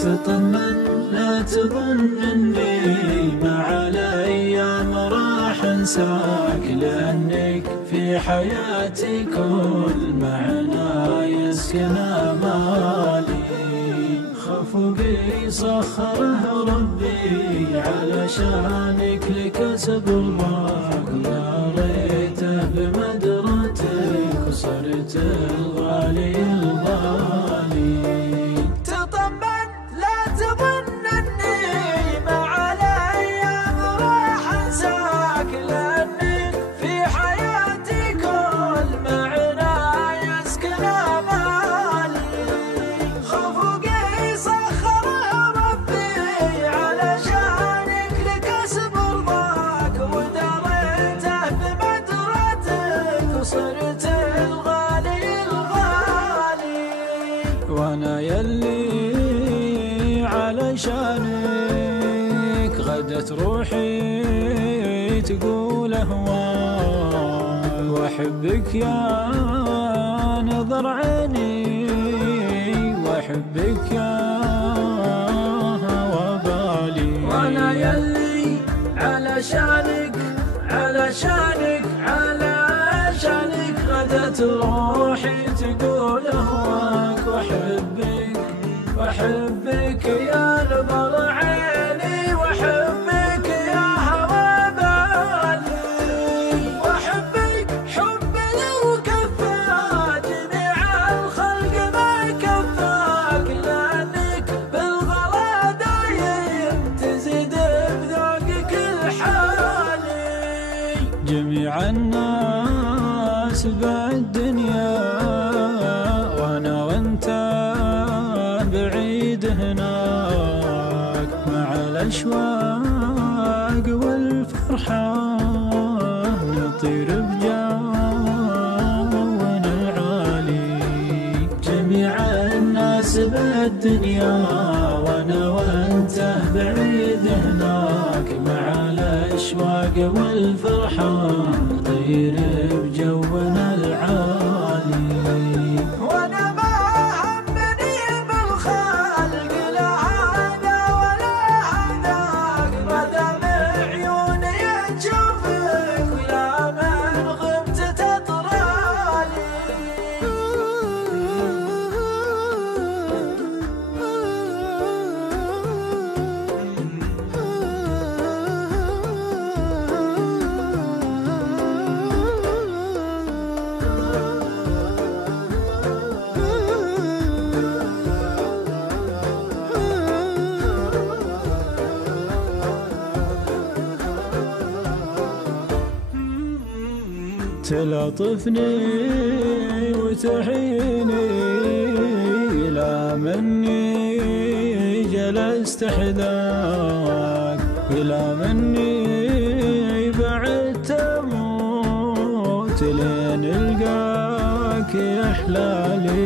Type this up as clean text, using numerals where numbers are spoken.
تطمن لا تظن اني مع الايام راح انساك، لانك في حياتي كل معنى يسكن امالي. خفقي سخره ربي علشانك لكسب رضاك، وريته بمدرتك وصرت الغالي الغالي. تطمن لا تظن اني مع الايام راح انساك، لانك في حياتي كل معنى يسكن امالي. خفقي سخره ربي علشانك لكسب رضاك، ودريته بمدرتك وصرت الغالي الغالي. وانا يلي علشانك غدت روحي تقول اهواك، واحبك يا نظر عيني، واحبك يا هوى بالي. وانا يلي علشانك غدت روحي تقول اهواك، واحبك يا نظر عيني، واحبك يا هوى بالي. واحبك حب لو كفى جميع الخلق ما كفاك، لانك بالغلا دايم تزيد بذوقك الحالي. جميع الناس بالدنيا وانا وانت بعيد هناك، مع الاشواق والفرحة نطير بجونا العالي. جميع الناس بالدنيا وانا وانت بعيد هناك، مع الاشواق والفرحة نطير بجونا العالي. وانا ما همني بالخلق لا هذا ولا هذاك، مدام عيوني تشوفك ويا من غبت تطرالي. تلطفني وتحيني لا مني جلست حذاك، إلى مني بعد تموت لين القاك يا حلالي.